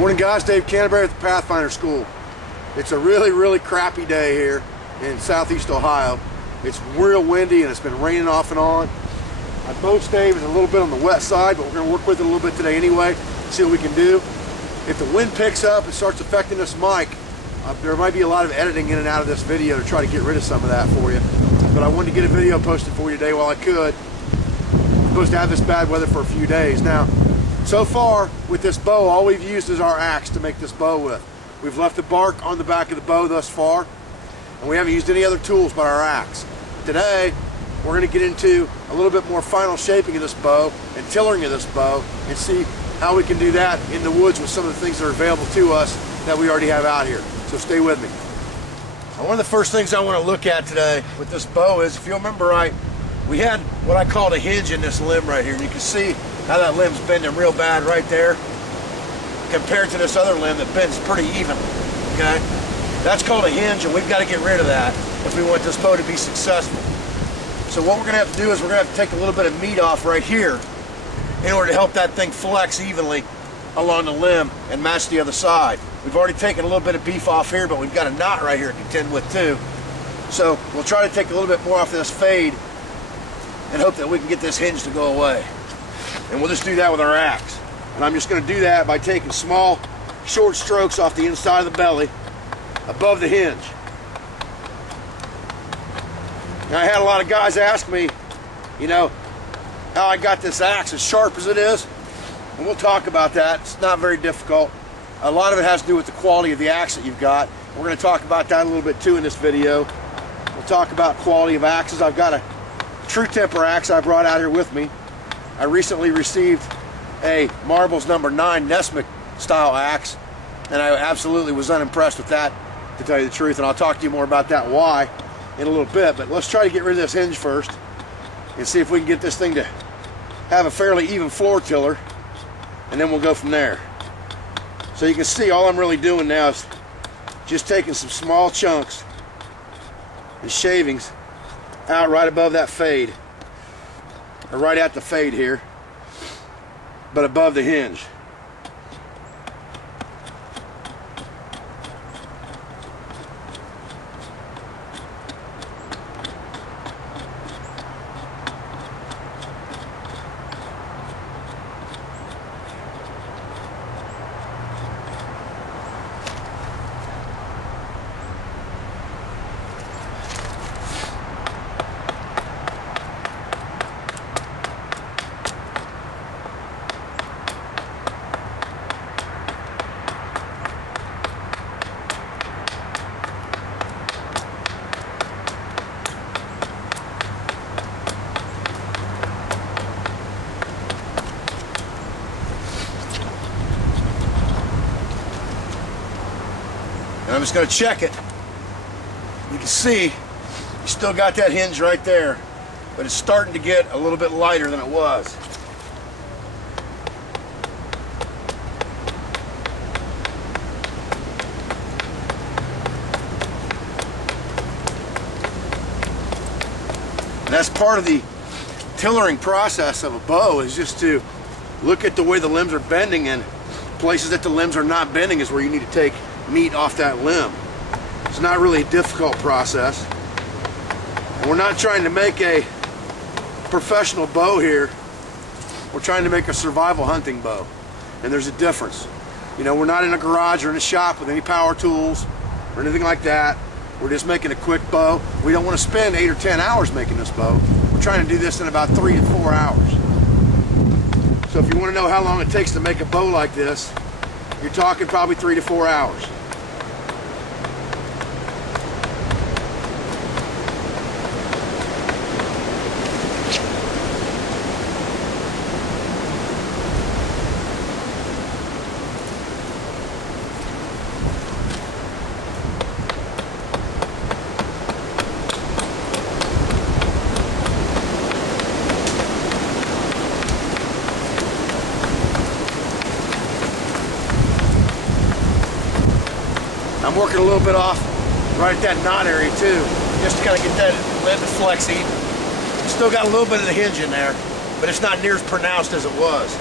Morning guys, Dave Canterbury at the Pathfinder School. It's a really crappy day here in southeast Ohio. It's real windy and it's been raining off and on. My boat stave is a little bit on the wet side, but we're going to work with it a little bit today anyway, see what we can do. If the wind picks up and starts affecting this mic, there might be a lot of editing in and out of this video to try to get rid of some of that for you. But I wanted to get a video posted for you today while I could. I'm supposed to have this bad weather for a few days. Now, so far with this bow, all we've used is our axe to make this bow with. We've left the bark on the back of the bow thus far, and we haven't used any other tools but our axe. Today, we're going to get into a little bit more final shaping of this bow and tillering of this bow and see how we can do that in the woods with some of the things that are available to us that we already have out here. So stay with me. Now, one of the first things I want to look at today with this bow is, if you remember right, we had what I called a hinge in this limb right here, and you can see how that limb's bending real bad right there compared to this other limb that bends pretty even, okay? That's called a hinge, and we've got to get rid of that if we want this bow to be successful. So what we're going to have to do is we're going to have to take a little bit of meat off right here in order to help that thing flex evenly along the limb and match the other side. We've already taken a little bit of beef off here, but we've got a knot right here to contend with too. So we'll try to take a little bit more off this fade and hope that we can get this hinge to go away. And we'll just do that with our axe. And I'm just going to do that by taking small, short strokes off the inside of the belly above the hinge. Now, I had a lot of guys ask me, you know, how I got this axe as sharp as it is. And we'll talk about that. It's not very difficult. A lot of it has to do with the quality of the axe that you've got. We're going to talk about that a little bit too in this video. We'll talk about quality of axes. I've got a True Temper axe I brought out here with me. I recently received a Marbles No. 9 Nesmith style axe, and I absolutely was unimpressed with that, to tell you the truth, and I'll talk to you more about that why in a little bit. But let's try to get rid of this hinge first and see if we can get this thing to have a fairly even floor tiller, and then we'll go from there. So you can see all I'm really doing now is just taking some small chunks and shavings out right above that fade, or right at the fade here, but above the hinge. And I'm just going to check it. You can see you still got that hinge right there, but it's starting to get a little bit lighter than it was. And that's part of the tillering process of a bow, is just to look at the way the limbs are bending, and places that the limbs are not bending is where you need to take meat off that limb. It's not really a difficult process, and we're not trying to make a professional bow here. We're trying to make a survival hunting bow, and there's a difference. You know, we're not in a garage or in a shop with any power tools or anything like that. We're just making a quick bow. We don't want to spend 8 or 10 hours making this bow. We're trying to do this in about 3 to 4 hours. So if you want to know how long it takes to make a bow like this, you're talking probably 3 to 4 hours. I'm working a little bit off right at that knot area too, just to kind of get that limb to flex even. Still got a little bit of the hinge in there, but it's not near as pronounced as it was.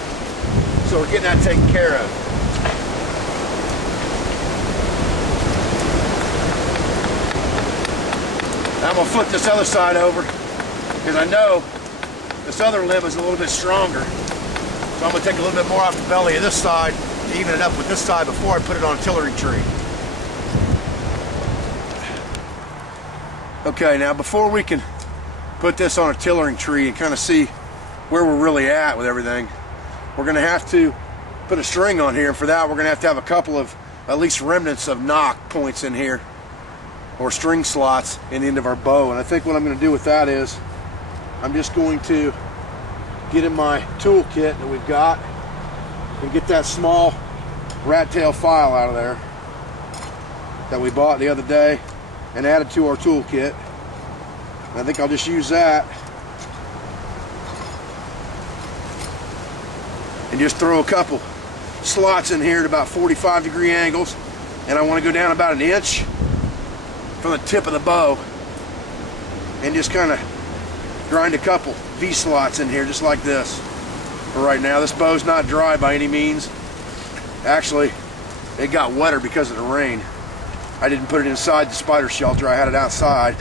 So we're getting that taken care of. I'm going to flip this other side over because I know this other limb is a little bit stronger. So I'm going to take a little bit more off the belly of this side to even it up with this side before I put it on a tillering tree. Okay, now before we can put this on a tillering tree and kind of see where we're really at with everything, we're going to have to put a string on here, and for that we're going to have a couple of at least remnants of knock points in here, or string slots in the end of our bow. And I think what I'm going to do with that is I'm just going to get in my toolkit that we've got and get that small rat tail file out of there that we bought the other day and added to our toolkit. And I think I'll just use that and just throw a couple slots in here at about 45-degree angles, and I want to go down about an inch from the tip of the bow and just kind of grind a couple V slots in here just like this. For right now, this bow's not dry by any means. Actually, it got wetter because of the rain. I didn't put it inside the spider shelter, I had it outside,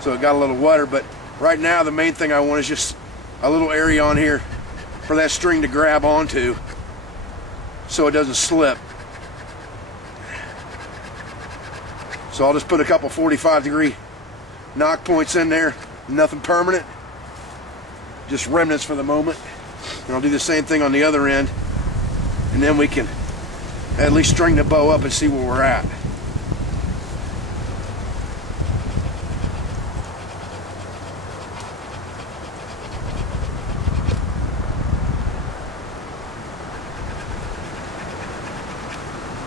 so it got a little wetter. But right now the main thing I want is just a little area on here for that string to grab onto so it doesn't slip. So I'll just put a couple 45-degree knock points in there, nothing permanent, just remnants for the moment. And I'll do the same thing on the other end, and then we can at least string the bow up and see where we're at.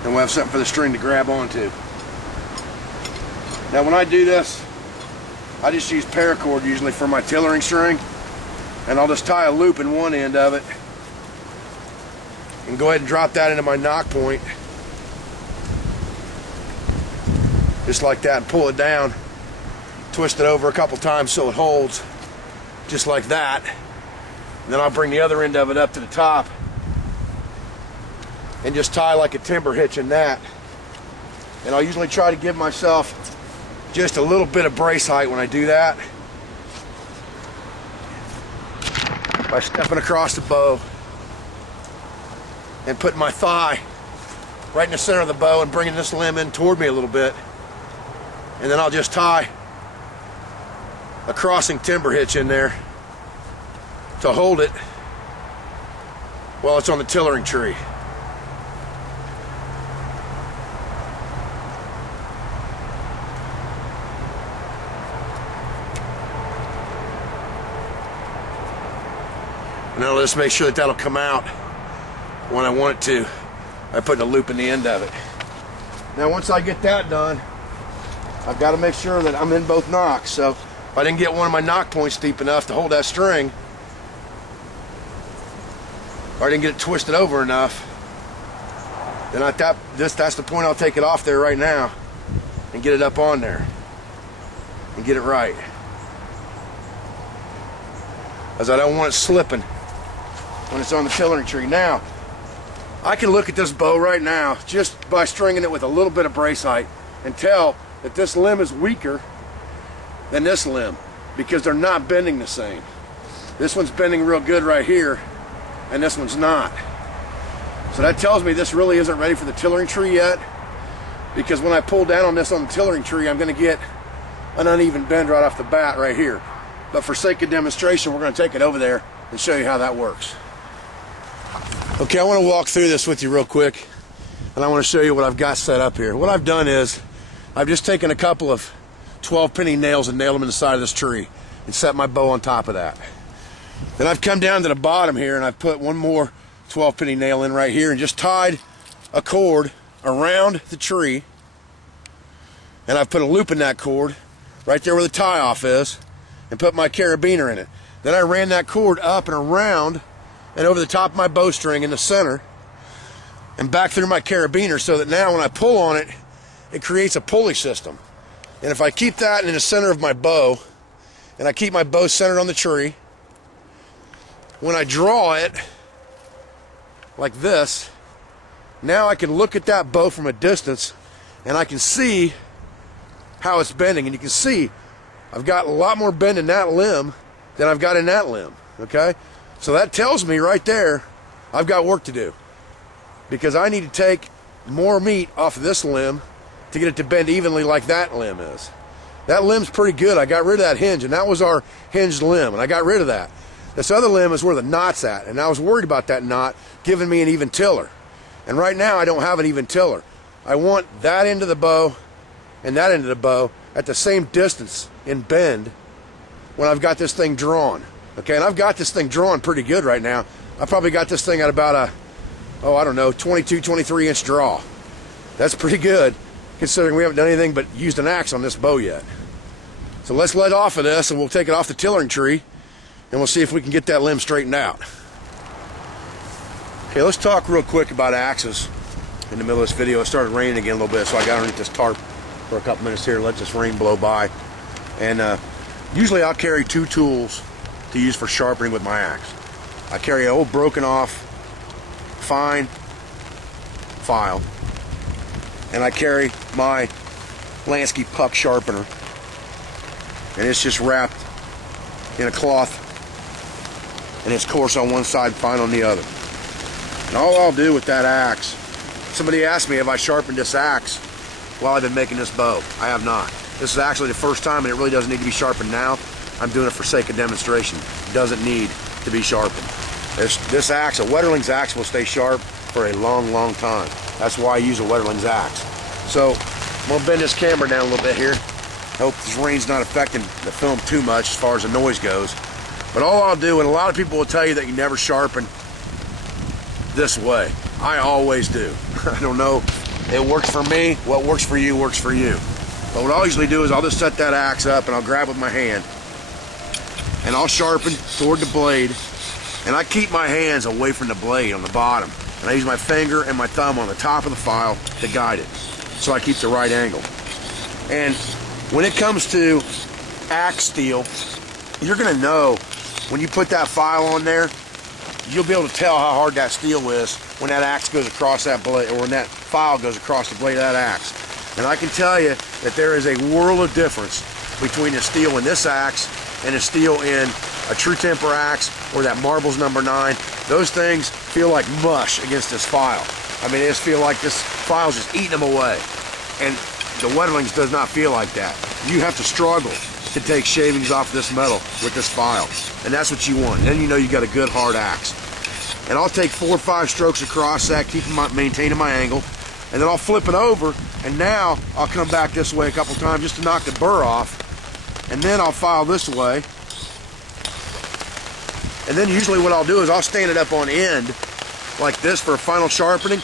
And we'll have something for the string to grab onto. Now when I do this, I just use paracord usually for my tillering string, and I'll just tie a loop in one end of it and go ahead and drop that into my knock point just like that, and pull it down, twist it over a couple times so it holds just like that. And then I'll bring the other end of it up to the top and just tie like a timber hitch in that. And I'll usually try to give myself just a little bit of brace height when I do that by stepping across the bow and putting my thigh right in the center of the bow and bringing this limb in toward me a little bit. And then I'll just tie a crossing timber hitch in there to hold it while it's on the tillering tree. And I'll just make sure that that'll come out when I want it to by putting a loop in the end of it. Now once I get that done, I've got to make sure that I'm in both knocks. So if I didn't get one of my knock points deep enough to hold that string, or I didn't get it twisted over enough, then that's the point. I'll take it off there right now and get it up on there and get it right, as I don't want it slipping when it's on the tillering tree. Now I can look at this bow right now just by stringing it with a little bit of brace height and tell that this limb is weaker than this limb because they're not bending the same. This one's bending real good right here and this one's not. So that tells me this really isn't ready for the tillering tree yet, because when I pull down on this on the tillering tree, I'm going to get an uneven bend right off the bat right here. But for sake of demonstration, we're going to take it over there and show you how that works. Okay, I want to walk through this with you real quick, and I want to show you what I've got set up here. What I've done is I've just taken a couple of 12-penny nails and nailed them in the side of this tree and set my bow on top of that. Then I've come down to the bottom here and I've put one more 12-penny nail in right here and just tied a cord around the tree, and I've put a loop in that cord right there where the tie-off is and put my carabiner in it. Then I ran that cord up and around and over the top of my bowstring in the center and back through my carabiner, so that now when I pull on it, it creates a pulley system. And if I keep that in the center of my bow and I keep my bow centered on the tree, when I draw it like this, now I can look at that bow from a distance and I can see how it's bending, and you can see I've got a lot more bend in that limb than I've got in that limb, okay? So that tells me right there I've got work to do, because I need to take more meat off of this limb to get it to bend evenly like that limb is. That limb's pretty good. I got rid of that hinge, and that was our hinged limb, and I got rid of that. This other limb is where the knot's at, and I was worried about that knot giving me an even tiller. And right now I don't have an even tiller. I want that end of the bow and that end of the bow at the same distance in bend when I've got this thing drawn. Okay, and I've got this thing drawn pretty good right now. I probably got this thing at about a, I don't know, 22, 23 inch draw. That's pretty good, considering we haven't done anything but used an axe on this bow yet. So let's let off of this, and we'll take it off the tillering tree, and we'll see if we can get that limb straightened out. Okay, let's talk real quick about axes. In the middle of this video, it started raining again a little bit, so I got underneath this tarp for a couple minutes here, let this rain blow by. And usually I'll carry two tools to use for sharpening with my axe. I carry an old broken off fine file, and I carry my Lansky puck sharpener, and it's just wrapped in a cloth, and it's coarse on one side, fine on the other. And all I'll do with that axe, somebody asked me, have I sharpened this axe while I've been making this bow? I have not. This is actually the first time, and it really doesn't need to be sharpened now. I'm doing it for sake of demonstration. It doesn't need to be sharpened. This axe, a Wetterling's axe, will stay sharp for a long, long time. That's why I use a Wetterling's axe. So I'm gonna bend this camera down a little bit here. I hope this rain's not affecting the film too much as far as the noise goes. But all I'll do, and a lot of people will tell you that you never sharpen this way. I always do. I don't know. It works for me. What works for you works for you. But what I'll usually do is I'll just set that axe up and I'll grab with my hand and I'll sharpen toward the blade, and I keep my hands away from the blade on the bottom, and I use my finger and my thumb on the top of the file to guide it, so I keep the right angle. And when it comes to axe steel, you're gonna know when you put that file on there, you'll be able to tell how hard that steel is when that axe goes across that blade, or when that file goes across the blade of that axe. And I can tell you that there is a world of difference between the steel in this axe and the steel in a True Temper axe or that Marbles number 9. Those things feel like mush against this file. I mean, they just feel like this file's just eating them away. And the Wetterlings does not feel like that. You have to struggle to take shavings off this metal with this file. And that's what you want. Then you know you got a good hard axe. And I'll take 4 or 5 strokes across that, maintaining my angle. And then I'll flip it over, and now I'll come back this way a couple times just to knock the burr off. And then I'll file this way. And then usually what I'll do is I'll stand it up on end like this for a final sharpening,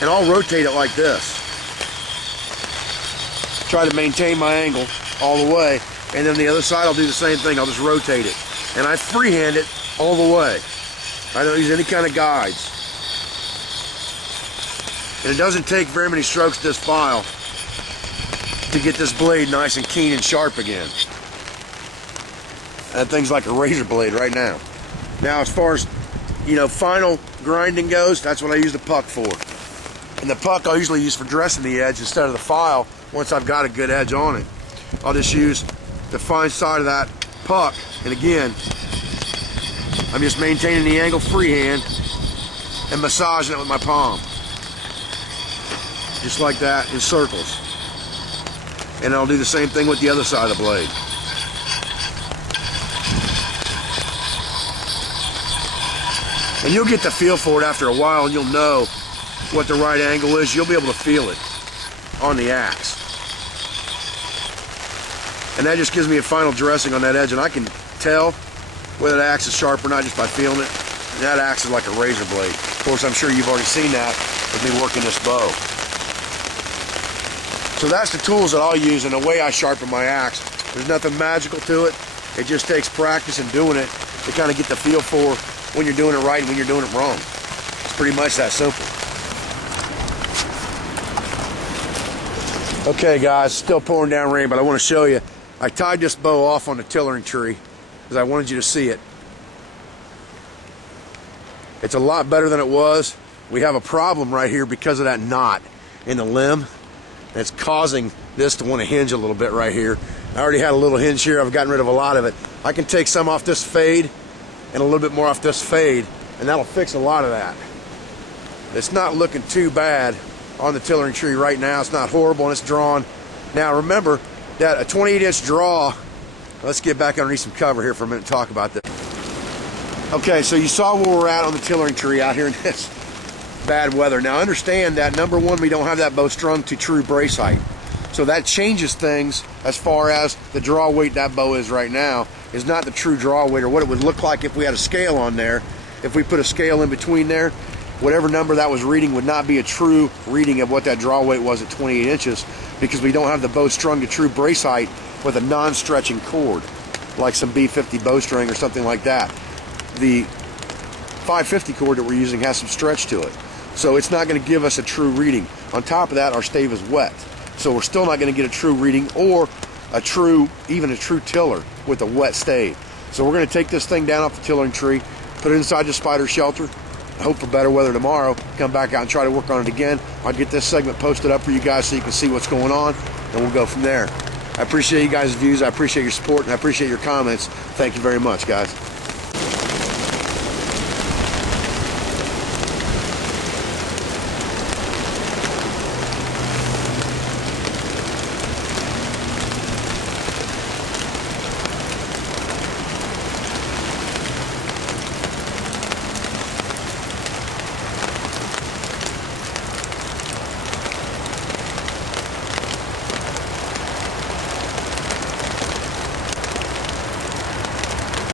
and I'll rotate it like this. Try to maintain my angle all the way, and then the other side I'll do the same thing. I'll just rotate it, and I freehand it all the way. I don't use any kind of guides. And it doesn't take very many strokes to this file to get this blade nice and keen and sharp again. That thing's like a razor blade right now. Now, as far as, final grinding goes, that's what I use the puck for. And the puck I'll usually use for dressing the edge instead of the file. Once I've got a good edge on it, I'll just use the fine side of that puck, and again, I'm just maintaining the angle freehand and massaging it with my palm. Just like that, in circles. And I'll do the same thing with the other side of the blade. And you'll get the feel for it after a while, and you'll know what the right angle is. You'll be able to feel it on the axe. And that just gives me a final dressing on that edge, and I can tell whether the axe is sharp or not just by feeling it. And that axe is like a razor blade. Of course, I'm sure you've already seen that with me working this bow. So that's the tools that I'll use and the way I sharpen my axe. There's nothing magical to it. It just takes practice and doing it to kind of get the feel for when you're doing it right and when you're doing it wrong. It's pretty much that simple. Okay guys, still pouring down rain, but I want to show you. I tied this bow off on the tillering tree because I wanted you to see it. It's a lot better than it was. We have a problem right here because of that knot in the limb. It's causing this to want to hinge a little bit right here. I already had a little hinge here. I've gotten rid of a lot of it. I can take some off this fade and a little bit more off this fade, and that'll fix a lot of that. It's not looking too bad on the tillering tree right now. It's not horrible, and it's drawn. Now remember that a 28-inch draw, let's get back underneath some cover here for a minute and talk about this. Okay, so you saw where we're at on the tillering tree out here in this bad weather. Now understand that, number one, we don't have that bow strung to true brace height. So that changes things as far as the draw weight that bow is right now is not the true draw weight, or what it would look like if we had a scale on there. If we put a scale in between there, whatever number that was reading would not be a true reading of what that draw weight was at 28 inches, because we don't have the bow strung to true brace height with a non-stretching cord, like some B50 bowstring or something like that. The 550 cord that we're using has some stretch to it, so it's not going to give us a true reading. On top of that, our stave is wet, so we're still not going to get a true reading or even a true tiller with a wet stave. So we're going to take this thing down off the tillering tree, put it inside the spider shelter, hope for better weather tomorrow, come back out and try to work on it again. I'll get this segment posted up for you guys so you can see what's going on, and we'll go from there. I appreciate you guys' views, I appreciate your support, and I appreciate your comments. Thank you very much, guys.